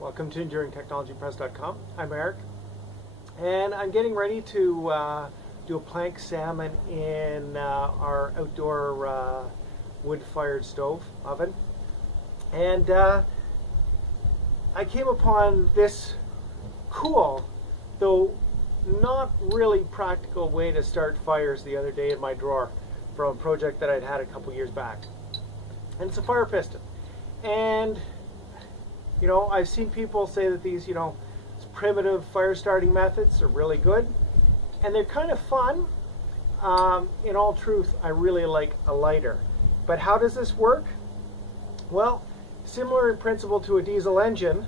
Welcome to EnduringTechnologyPress.com. I'm Eric, and I'm getting ready to do a plank salmon in our outdoor wood-fired stove oven. And I came upon this cool, though not really practical way to start fires the other day in my drawer from a project that I'd had a couple years back. And it's a fire piston. And you know, I've seen people say that these, primitive fire starting methods are really good, and they're kind of fun. In all truth, I really like a lighter. But how does this work? Well, similar in principle to a diesel engine,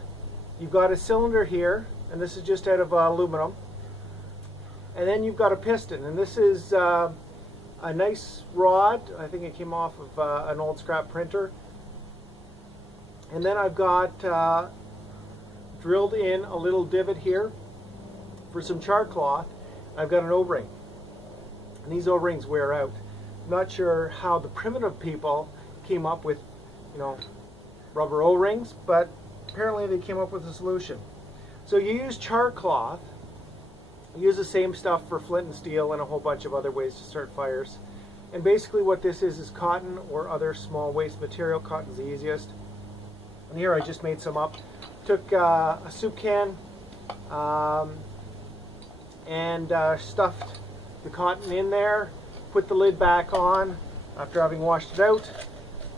you've got a cylinder here, and this is just out of aluminum. And then you've got a piston, and this is a nice rod. I think it came off of an old scrap printer. And then I've got drilled in a little divot here for some char cloth. I've got an O-ring, and these O-rings wear out. I'm not sure how the primitive people came up with, rubber O-rings, but apparently they came up with a solution. So you use char cloth. You use the same stuff for flint and steel and a whole bunch of other ways to start fires. And basically what this is cotton or other small waste material. Cotton's the easiest. And here I just made some up. Took a soup can and stuffed the cotton in there, put the lid back on after having washed it out,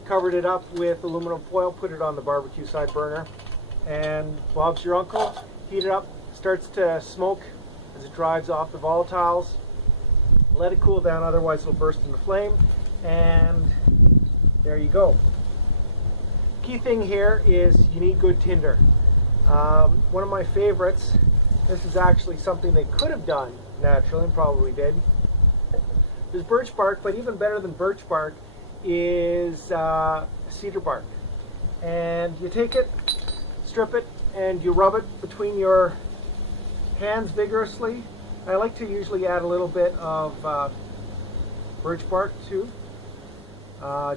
covered it up with aluminum foil, put it on the barbecue side burner, and Bob's your uncle. Heat it up, starts to smoke as it drives off the volatiles. Let it cool down, otherwise it'll burst into flame, and there you go. Key thing here is you need good tinder. One of my favorites, this is actually something they could have done naturally and probably did. There's birch bark, but even better than birch bark is cedar bark. And you take it, strip it, and you rub it between your hands vigorously. I like to usually add a little bit of birch bark too.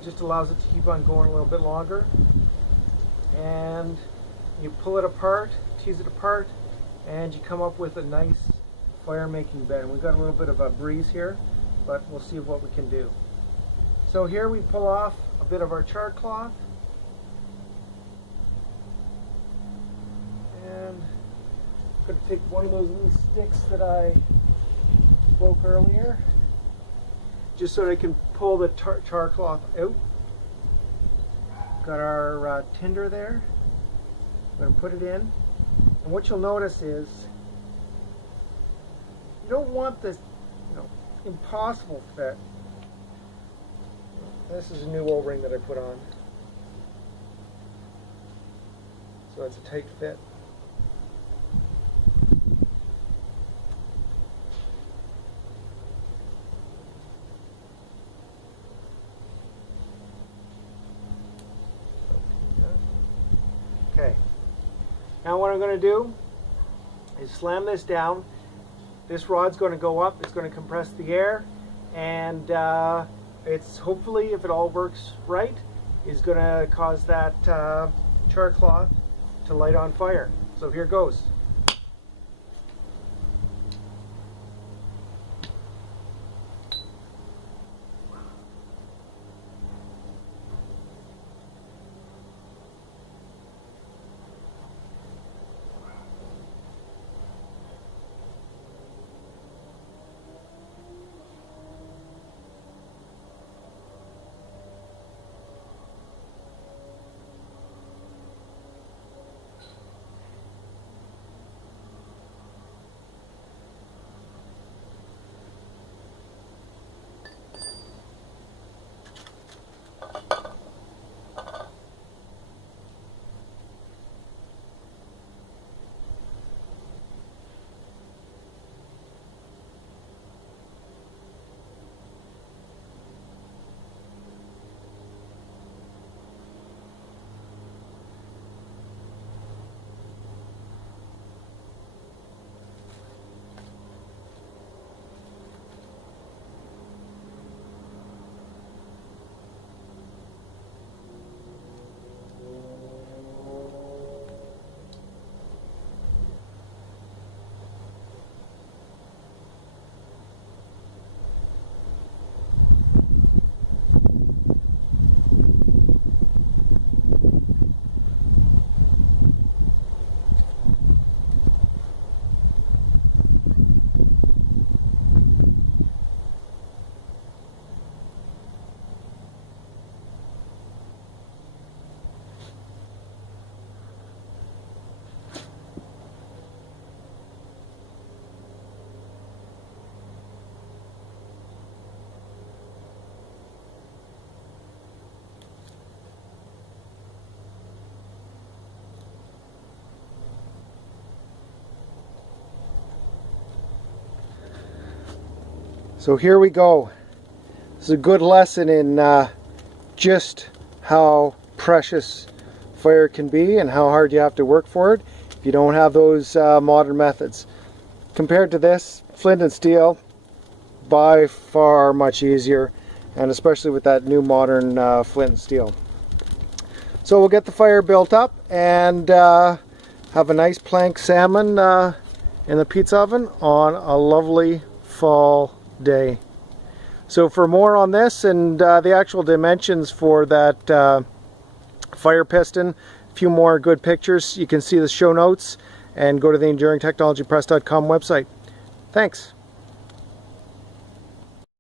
Just allows it to keep on going a little bit longer. And you pull it apart, tease it apart, and you come up with a nice fire making bed. And we've got a little bit of a breeze here, but we'll see what we can do. So here we pull off a bit of our char cloth. And I'm going to take one of those little sticks that I broke earlier, just so that I can pull the char cloth out. Got our tinder there. I'm going to put it in. And what you'll notice is you don't want this, impossible fit. This is a new O-ring that I put on. So it's a tight fit. Okay, now what I'm going to do is slam this down. This rod's going to go up, it's going to compress the air, and it's hopefully, if it all works right, is going to cause that char cloth to light on fire. So here goes. So here we go. This is a good lesson in just how precious fire can be and how hard you have to work for it if you don't have those modern methods. Compared to this, flint and steel, by far much easier, and especially with that new modern flint and steel. So we'll get the fire built up and have a nice plank salmon in the pizza oven on a lovely fall day. So for more on this and the actual dimensions for that fire piston, a few more good pictures, you can see the show notes and go to the enduringtechnologypress.com website. Thanks.